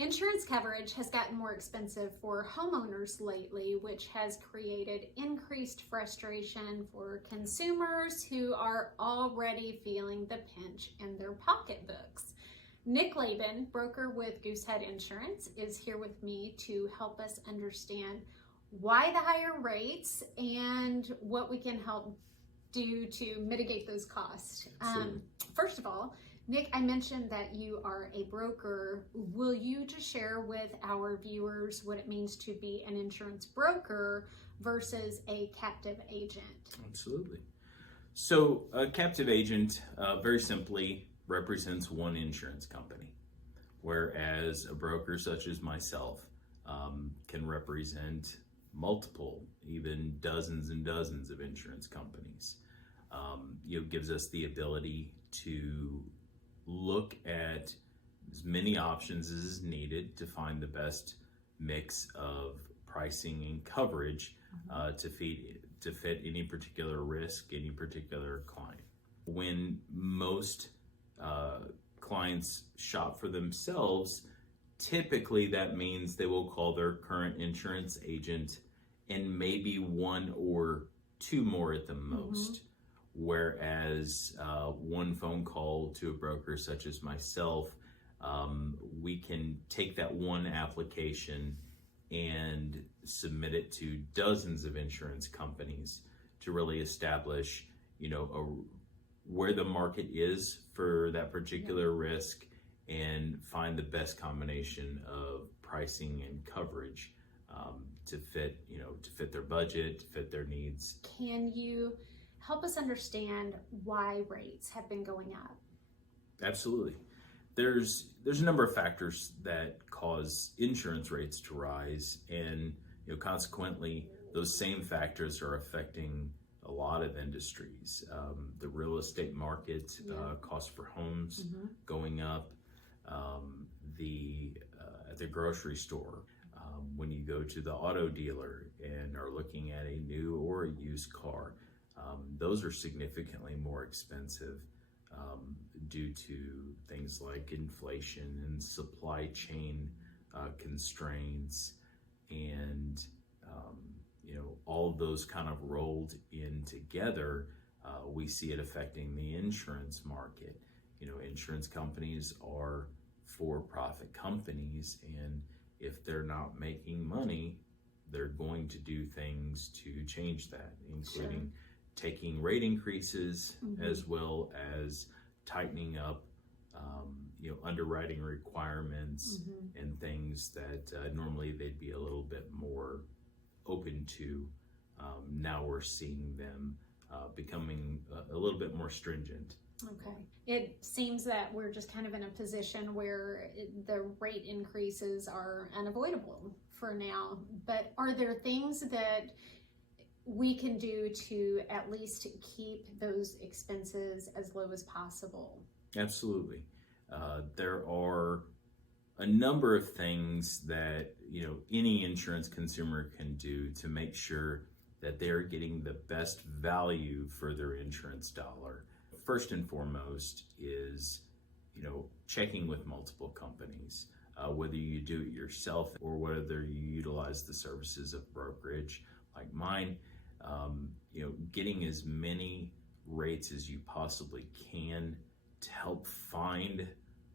Insurance coverage has gotten more expensive for homeowners lately, which has created increased frustration for consumers who are already feeling the pinch in their pocketbooks. Nick Laiben, broker with Goosehead Insurance, is here with me to help us understand why the higher rates and what we can help do to mitigate those costs. First of all, Nick, I mentioned that you are a broker. Will you just share with our viewers what it means to be an insurance broker versus a captive agent? Absolutely. So a captive agent, very simply, represents one insurance company, whereas a broker such as myself can represent multiple, even dozens and dozens of insurance companies. Gives us the ability to look at as many options as is needed to find the best mix of pricing and coverage to fit any particular risk, any particular client. When most clients shop for themselves, typically that means they will call their current insurance agent and maybe one or two more at the most. Whereas one phone call to a broker such as myself, we can take that one application and submit it to dozens of insurance companies to really establish, where the market is for that particular risk and find the best combination of pricing and coverage to fit their budget, to fit their needs. Can you help us understand why rates have been going up? Absolutely. There's a number of factors that cause insurance rates to rise, and consequently, those same factors are affecting a lot of industries. The real estate market, cost for homes going up, at the grocery store, when you go to the auto dealer and are looking at a new or a used car, those are significantly more expensive due to things like inflation and supply chain constraints, and all of those kind of rolled in together. We see it affecting the insurance market. Insurance companies are for-profit companies, and if they're not making money, they're going to do things to change that, including taking rate increases as well as tightening up underwriting requirements and things that normally they'd be a little bit more open to. Now we're seeing them becoming a little bit more stringent. Okay. It seems that we're just kind of in a position where the rate increases are unavoidable for now, but are there things that we can do to at least keep those expenses as low as possible? Absolutely. There are a number of things that any insurance consumer can do to make sure that they're getting the best value for their insurance dollar. First and foremost is checking with multiple companies, whether you do it yourself or whether you utilize the services of brokerage like mine. Getting as many rates as you possibly can to help find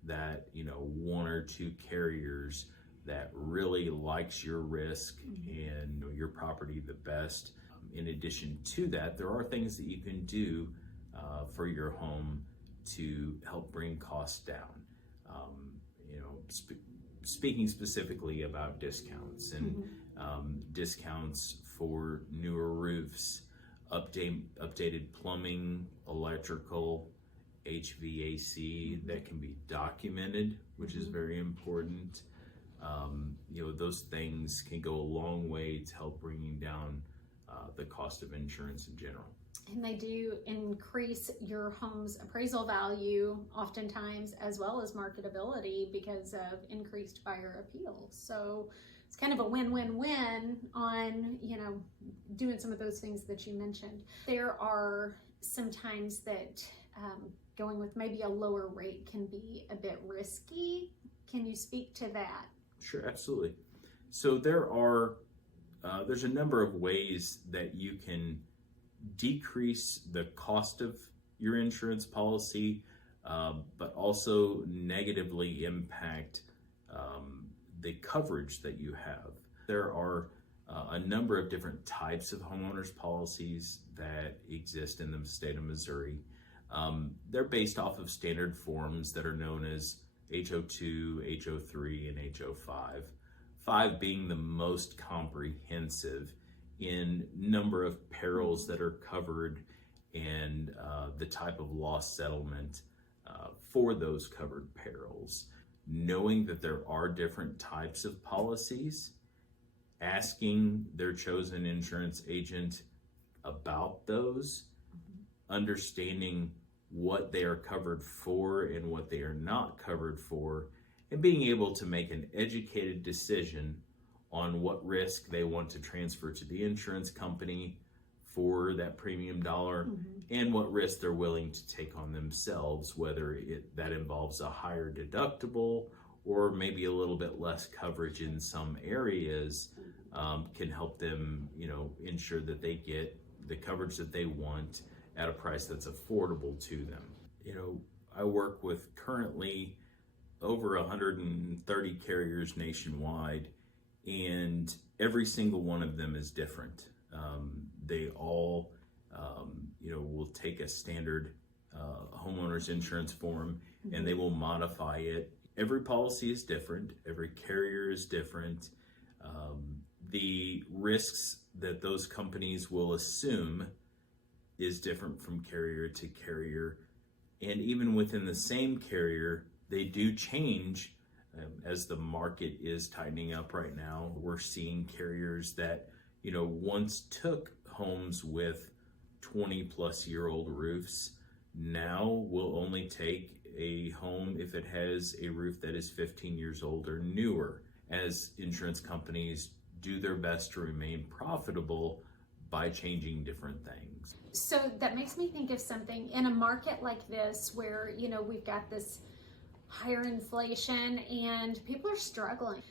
that one or two carriers that really likes your risk and your property the best. In addition to that, there are things that you can do for your home to help bring costs down. Speaking specifically about discounts and discounts for newer roofs, updated plumbing, electrical, HVAC that can be documented, which is very important. Those things can go a long way to help bringing down the cost of insurance in general. And they do increase your home's appraisal value oftentimes, as well as marketability, because of increased buyer appeal. So it's kind of a win-win-win on, doing some of those things that you mentioned. There are some times that going with maybe a lower rate can be a bit risky Can you speak to that? Sure, absolutely. So there's a number of ways that you can decrease the cost of your insurance policy, but also negatively impact the coverage that you have. There are a number of different types of homeowners policies that exist in the state of Missouri. They're based off of standard forms that are known as HO2, HO3, and HO5. 5 being the most comprehensive in number of perils that are covered and the type of loss settlement for those covered perils. Knowing that there are different types of policies, asking their chosen insurance agent about those, understanding what they are covered for and what they are not covered for, and being able to make an educated decision on what risk they want to transfer to the insurance company for that premium dollar, and what risk they're willing to take on themselves, whether that involves a higher deductible or maybe a little bit less coverage in some areas, can help them, ensure that they get the coverage that they want at a price that's affordable to them. I work with currently over 130 carriers nationwide, and every single one of them is different. They all, will take a standard homeowners insurance form and they will modify it. Every policy is different. Every carrier is different. The risks that those companies will assume is different from carrier to carrier. And even within the same carrier, they do change as the market is tightening up right now. We're seeing carriers that, once took homes with 20-plus-year-old roofs, now will only take a home if it has a roof that is 15 years old or newer, as insurance companies do their best to remain profitable by changing different things. So that makes me think of something in a market like this where, we've got this higher inflation and people are struggling.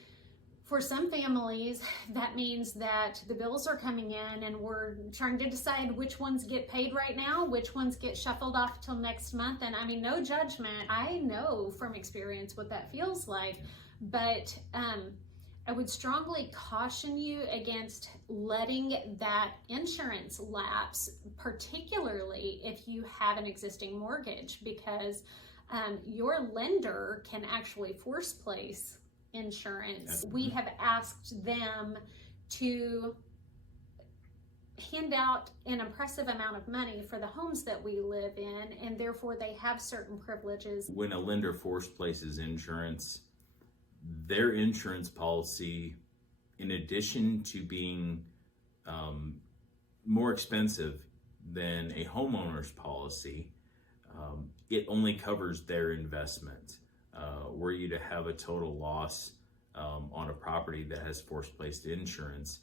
For some families, that means that the bills are coming in and we're trying to decide which ones get paid right now, which ones get shuffled off till next month. And I mean, no judgment. I know from experience what that feels like, but I would strongly caution you against letting that insurance lapse, particularly if you have an existing mortgage, because your lender can actually force place insurance. We have asked them to hand out an impressive amount of money for the homes that we live in, and therefore they have certain privileges. When a lender force places insurance, their insurance policy, in addition to being more expensive than a homeowner's policy, it only covers their investment. Were you to have a total loss on a property that has force-placed insurance,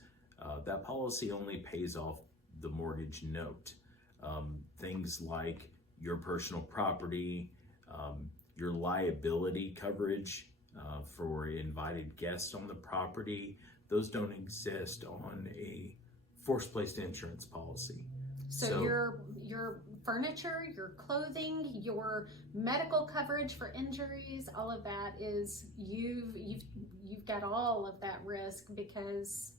that policy only pays off the mortgage note. Things like your personal property, your liability coverage for invited guests on the property, those don't exist on a force-placed insurance policy. So your furniture, your clothing, your medical coverage for injuries, all of that is you've got all of that risk because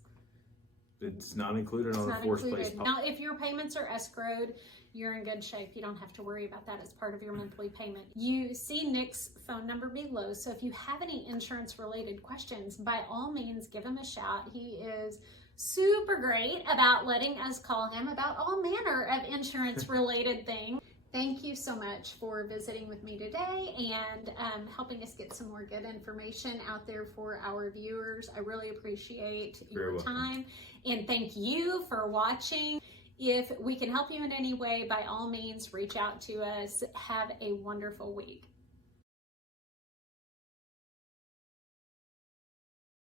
it's not included on a force-placed policy. Now, if your payments are escrowed, you're in good shape. You don't have to worry about that as part of your monthly payment. You see Nick's phone number below, so if you have any insurance-related questions, by all means, give him a shout. He is super great about letting us call him about all manner of insurance-related things. Thank you so much for visiting with me today and helping us get some more good information out there for our viewers. I really appreciate your time, and thank you for watching. If we can help you in any way, by all means, reach out to us. Have a wonderful week.